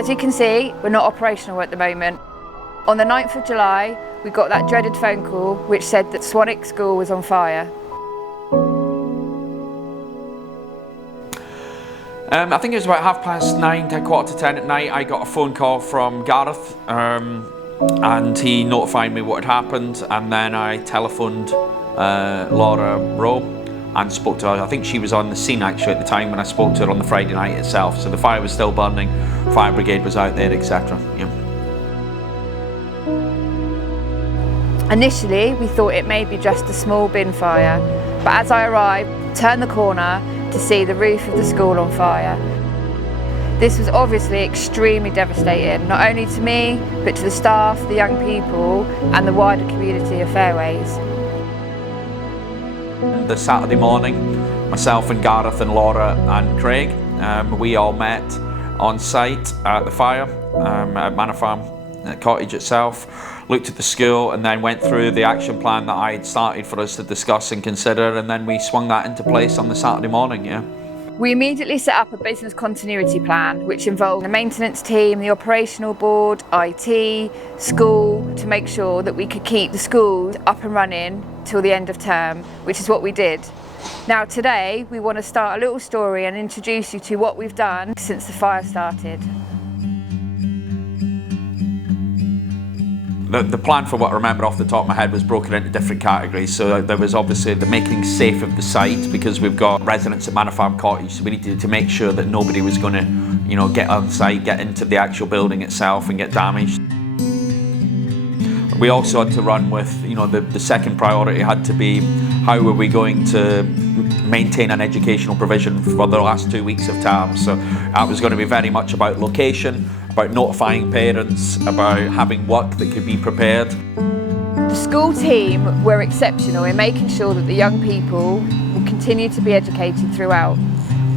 As you can see, we're not operational at the moment. On the 9th of July, we got that dreaded phone call which said that Swanwick School was on fire. I think it was about 9:30 to 10:15 at night. I got a phone call from Gareth, and he notified me what had happened, and then I telephoned Laura Rowe and spoke to her. I think she was on the scene actually at the time when I spoke to her on the Friday night itself, so the fire was still burning, fire brigade was out there, etc. Yeah. Initially, we thought it may be just a small bin fire, but as I arrived, turned the corner to see the roof of the school on fire. This was obviously extremely devastating, not only to me, but to the staff, the young people, and the wider community of Fairways. The Saturday morning, myself and Gareth and Laura and Craig, we all met on site at the fire at Manor Farm Cottage itself, looked at the school and then went through the action plan that I had started for us to discuss and consider, and then we swung that into place on the Saturday morning, yeah. We immediately set up a business continuity plan which involved the maintenance team, the operational board, IT, school, to make sure that we could keep the schools up and running till the end of term, which is what we did. Now today we want to start a little story and introduce you to what we've done since the fire started. The plan, for what I remember off the top of my head, was broken into different categories. So there was obviously the making safe of the site, because we've got residents at Manor Farm Cottage, so we needed to make sure that nobody was going to, get on site, get into the actual building itself and get damaged. We also had to run with, the second priority had to be, how are we going to maintain an educational provision for the last 2 weeks of term. So that was going to be very much about location, about notifying parents, about having work that could be prepared. The school team were exceptional in making sure that the young people will continue to be educated throughout,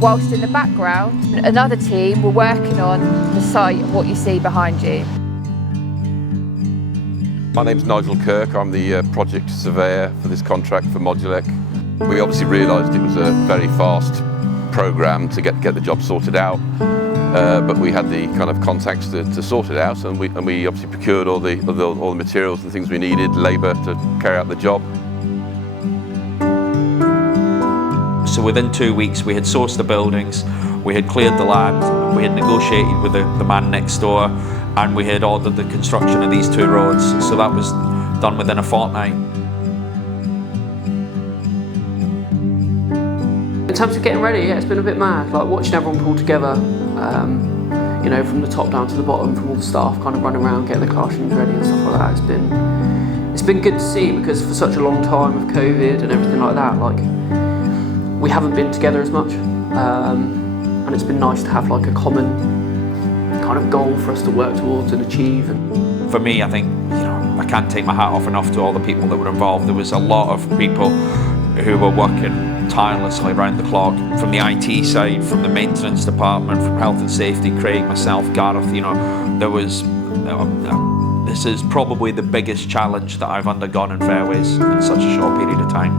whilst in the background another team were working on the site of what you see behind you. My name's Nigel Kirk, I'm the project surveyor for this contract for Modulec. We obviously realised it was a very fast programme to get the job sorted out, but we had the kind of contacts to sort it out, and we obviously procured all the materials and things we needed, labour to carry out the job. So within 2 weeks we had sourced the buildings, we had cleared the land, we had negotiated with the man next door, and we had ordered the construction of these 2 roads, so that was done within a fortnight. In terms of getting ready, yeah, it's been a bit mad, like watching everyone pull together, from the top down to the bottom, from all the staff kind of running around, getting the classrooms ready and stuff like that. It's been good to see, because for such a long time of COVID and everything like that, we haven't been together as much, and it's been nice to have like a common kind of goal for us to work towards and achieve. For me, I think, I can't take my hat off enough to all the people that were involved. There was a lot of people who were working tirelessly around the clock, from the IT side, from the maintenance department, from health and safety, Craig, myself, Gareth, this is probably the biggest challenge that I've undergone in Fairways in such a short period of time.